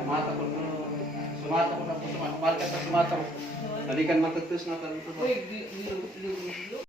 Sumata ko no. Sumata ko na po. Sumata ko. Halikan matagtos na tanong ko.